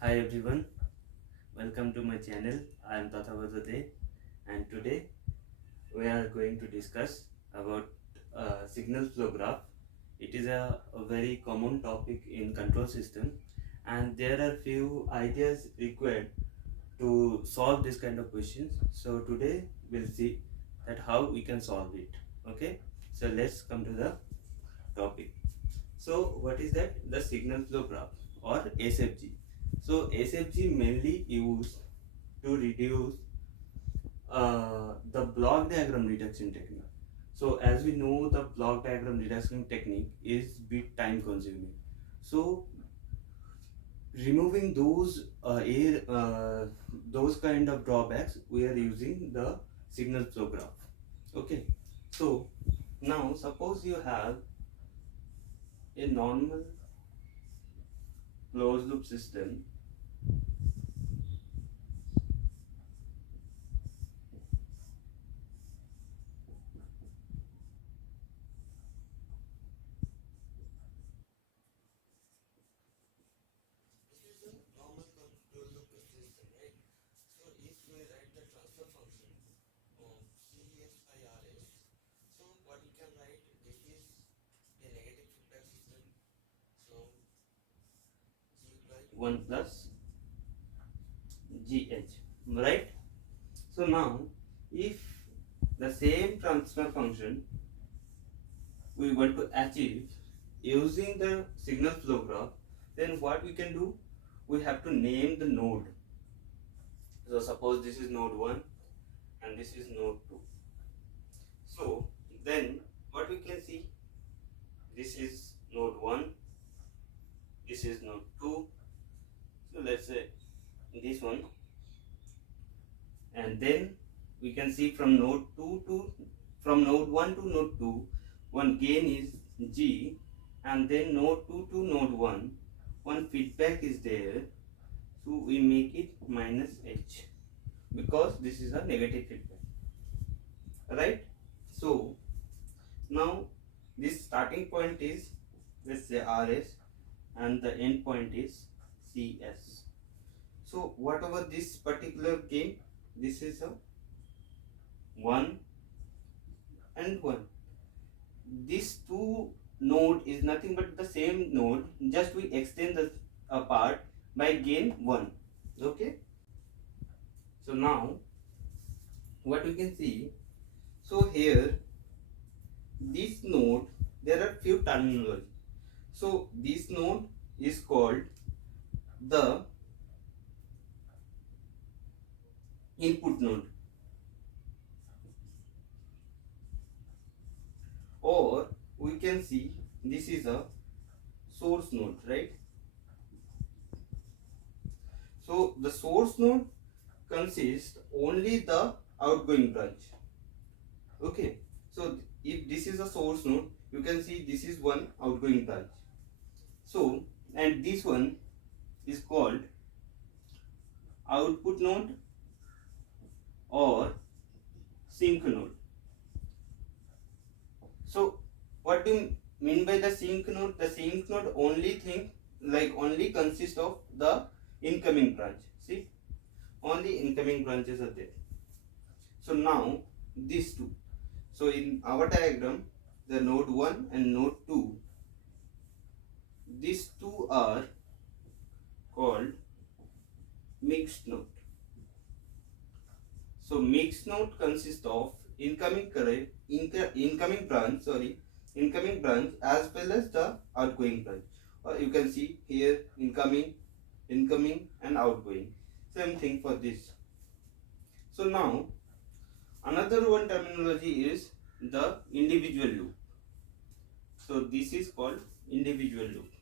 Hi everyone, welcome to my channel. I am Tathavadade and today we are going to discuss about signal flow graph. It is a very common topic in control system and there are few ideas required to solve this kind of questions. So today we'll see that how we can solve it. Okay, so let's come to the topic. So what is that? The signal flow graph or SFG. So SFG mainly used to reduce the block diagram reduction technique. So as we know, the block diagram reduction technique is bit time consuming. So removing those kind of drawbacks, we are using the signal flow graph. Okay. So now suppose you have a normal closed loop system. This is a normal closed loop system, right? So if we write the transfer function of CSIRS, so what you can write, this is a negative feedback system. So G by 1 plus GH, right? So now if the same transfer function we want to achieve using the signal flow graph, then what we can do, we have to name the node. So suppose this is node 1 and this is node 2. So then what we can see, this is node 1, this is node 2. So let's say this one, and then we can see from node 2 to from node 1 to node 2, one gain is G, and then node 2 to node 1, one feedback is there. So we make it minus H because this is a negative feedback, right? So now this starting point is, let's say, RS, and the end point is CS. So whatever this particular gain, this is a 1 and 1. These two node is nothing but the same node, just we extend the part by gain 1. Okay. So now what we can see, so here this node, there are few terminology. So this node is called the input node, or we can see this is a source node, right? So the source node consists only the outgoing branch. Okay, so if this is a source node, you can see this is one outgoing branch. So, and this one is called output node or sink node. So what do you mean by the sink node? The sink node only consists of the incoming branch. See, only incoming branches are there. So now these two. So in our diagram, the node 1 and node 2, these two are called mixed node. So mixed node consists of incoming branch as well as the outgoing branch. Or you can see here incoming, and outgoing. Same thing for this. So now another one terminology is the individual loop. So this is called individual loop.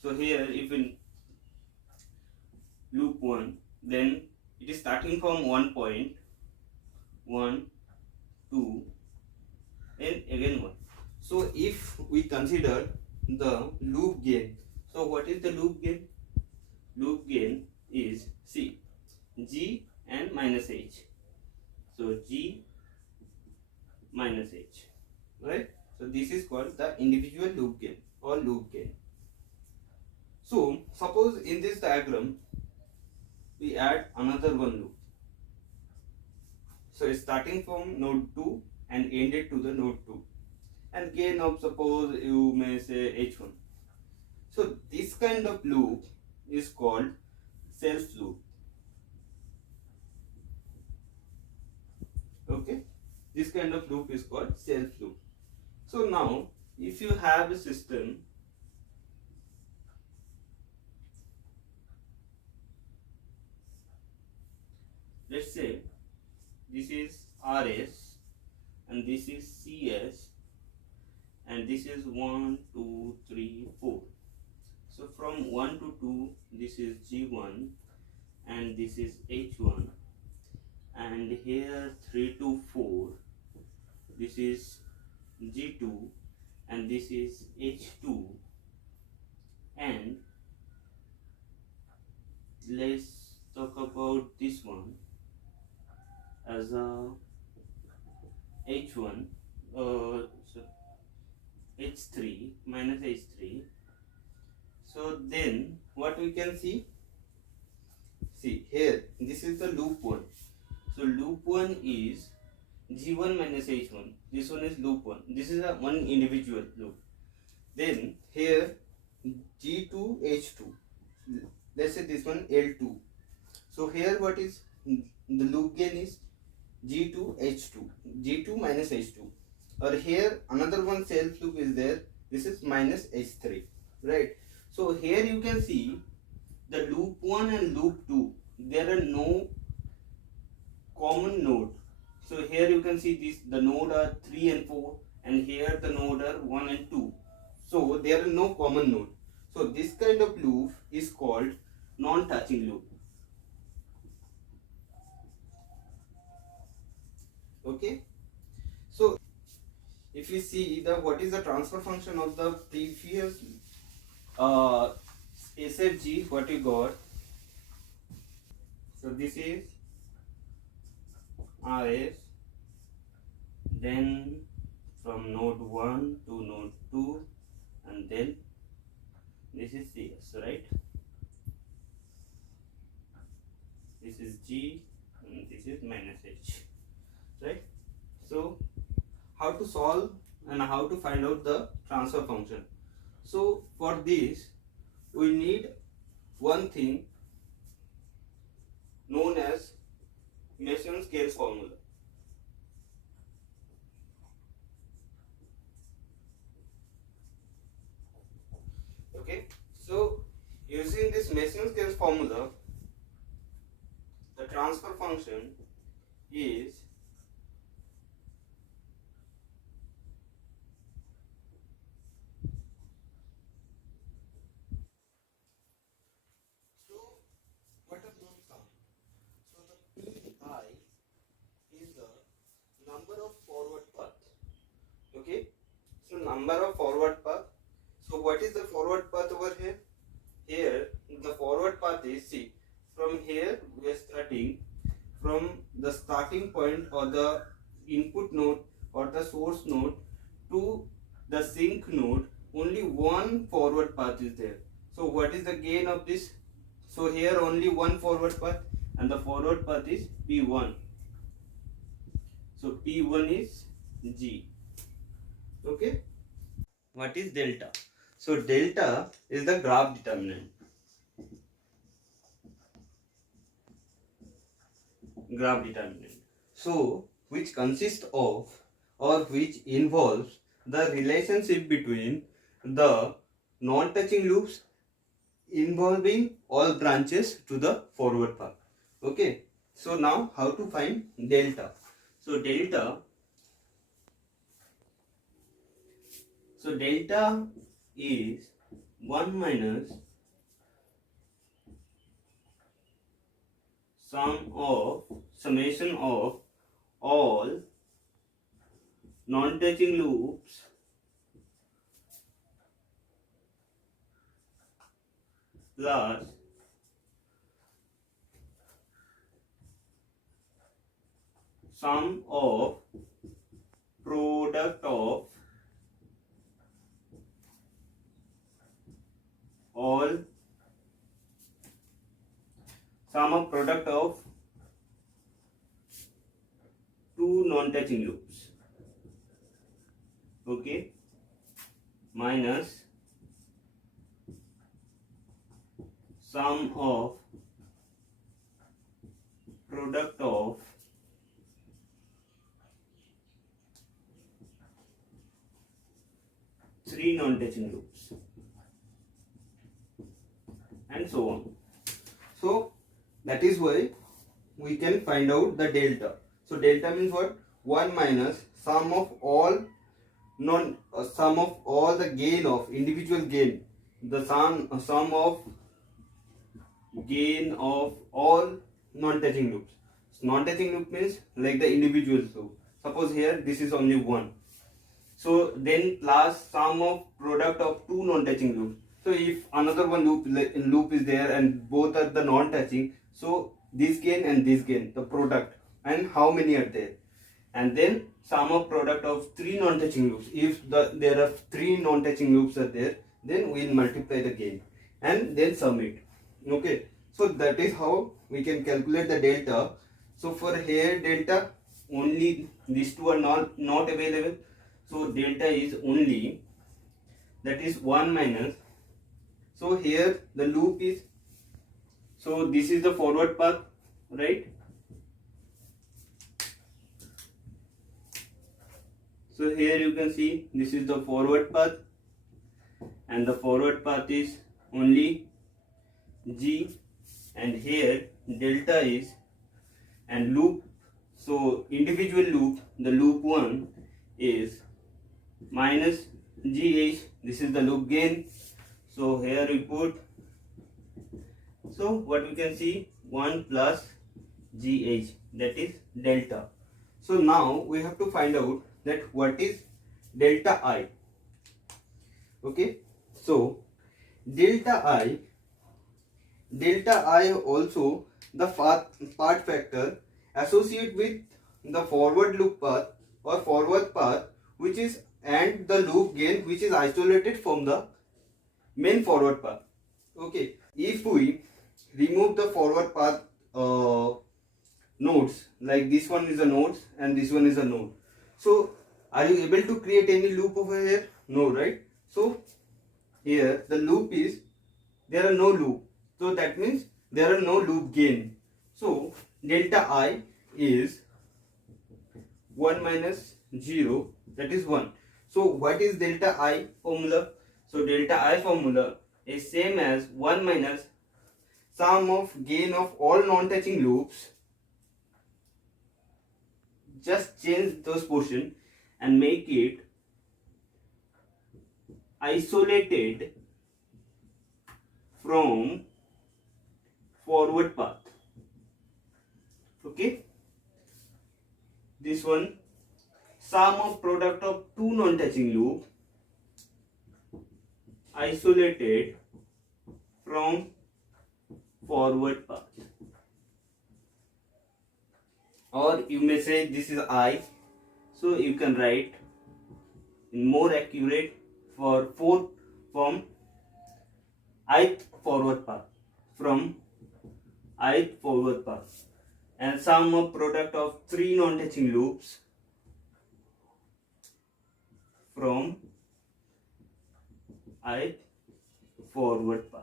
So here if in loop 1, then it is starting from 1 point, 1, 2, and again 1. So if we consider the loop gain, so what is the loop gain? Loop gain is C, G and minus H. So G minus H, right? So this is called the individual loop gain or loop gain. So suppose in this diagram, we add another one loop. So starting from node 2 and ended to the node 2, and gain of, suppose you may say h1. So this kind of loop is called self loop. Okay, this kind of loop is called self loop. So now if you have a system, let's say this is RS and this is CS and this is 1 2 3 4. So from 1 to 2 this is G1 and this is H1, and here 3 to 4 this is G2 and this is H2, and let's talk about this one as a H1, so H3 minus H3. So then what we can see here, this is the loop 1. So loop 1 is G1 minus H1. This one is loop 1. This is a one individual loop. Then here G2 H2. Let's say this one L2. So here what is the loop gain is G2 H2. G2 minus H2. Or here another one self loop is there. This is minus H3. Right. So here you can see the loop 1 and loop 2. There are no common node. So here you can see this, the node are 3 and 4, and here the node are 1 and 2. So there are no common node. So this kind of loop is called non-touching loop. Okay. So if you see the what is the transfer function of the previous SFG, what you got. So this is RS, then from node 1 to node 2, and then this is CS, right? This is G and this is minus H, right? So how to solve and how to find out the transfer function? So for this we need one thing known as Mason's-Scales formula. Okay, so using this Mason's-Scales formula, the transfer function is what are those terms? So the Pi is the number of forward path. Okay, so number of forward path. So what is the forward path over here? Here the forward path is, see, from here we are starting from the starting point or the input node or the source node to the sink node, only one forward path is there. So what is the gain of this? So here only one forward path, and the forward path is P1. So P1 is G. Okay. What is delta? So delta is the graph determinant. Graph determinant. So which consists of or which involves the relationship between the non-touching loops involving all branches to the forward path. Okay. So now how to find delta? So delta is 1 minus summation of all non-touching loops plus sum of product of all sum of product of two non-touching loops, okay, minus sum of product of three non-touching loops, and so on. So that is why we can find out the delta. So delta means what? 1 minus sum of all sum of all the gain of individual gain, the sum of gain of all non-touching loops. Non-touching loop means like the individual loop. Suppose here this is only one. So then plus sum of product of two non-touching loops. So if another one loop is there and both are the non-touching, so this gain and this gain, the product, and how many are there, and then sum of product of three non-touching loops. If there are three non-touching loops are there, then we'll multiply the gain and then sum it. Okay, so that is how we can calculate the delta. So for here delta, only these two are not available. So delta is only, that is 1 minus. So here the loop is, so this is the forward path, right? So here you can see this is the forward path, and the forward path is only G, and here delta is, and loop, so individual loop, the loop 1 is minus GH, this is the loop gain. So here we put, so what we can see, 1 plus GH, that is delta. So now we have to find out that what is delta I. Okay, so delta I also the part factor associated with the forward loop path or forward path, which is, and the loop gain which is isolated from the main forward path. Okay, if we remove the forward path nodes, like this one is a node and this one is a node, so are you able to create any loop over here? No, right? So here the loop is, there are no loop, so that means there are no loop gain. So delta I is 1 minus 0, that is 1. So what is delta I formula? So delta I formula is same as 1 minus sum of gain of all non-touching loops. Just change those portion and make it isolated from forward path. Okay, this one, sum of product of two non-touching loop isolated from forward path. Or you may say this is I, so you can write in more accurate for from ith forward path, from ith forward path, and sum of product of three non-touching loops from ith forward path.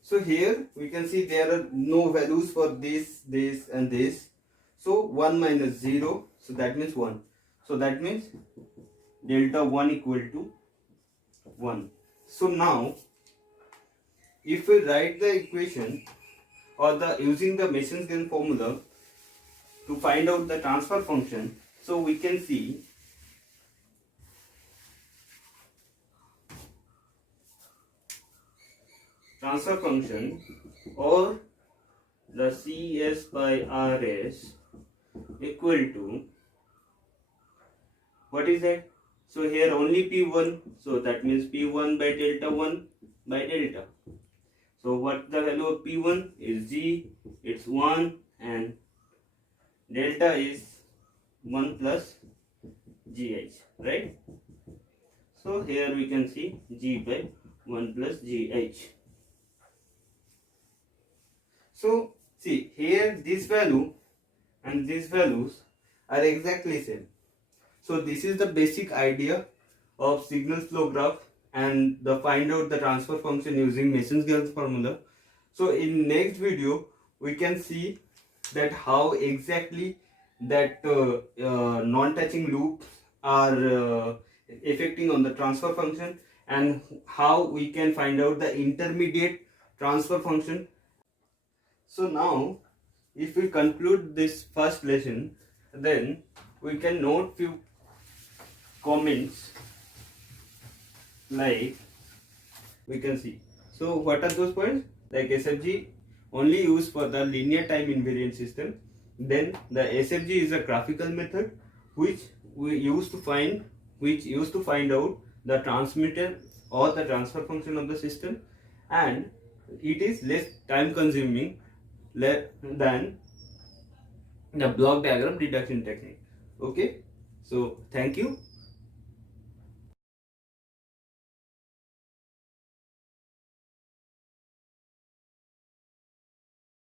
So here we can see there are no values for this, this and this. So 1 minus 0, so that means 1. So that means delta 1 equal to 1. So now if we write the equation or the using the Mason's formula to find out the transfer function, so we can see transfer function or the CS by RS equal to, what is that? So here only P1, so that means P1 by delta 1 by delta. So what the value of P1 is G, it's 1, and delta is 1 plus GH, right? So here we can see G by 1 plus GH. So see here, this value and these values are exactly same. So this is the basic idea of signal flow graph and the find out the transfer function using Mason's formula. So in next video we can see that how exactly that non-touching loops are affecting on the transfer function, and how we can find out the intermediate transfer function. So now if we conclude this first lesson, then we can note few comments like we can see. So what are those points? Like SFG only used for the linear time invariant system. Then the SFG is a graphical method which we used to find out the transmitter or the transfer function of the system, and it is less time consuming than the block diagram reduction technique. Okay, so thank you.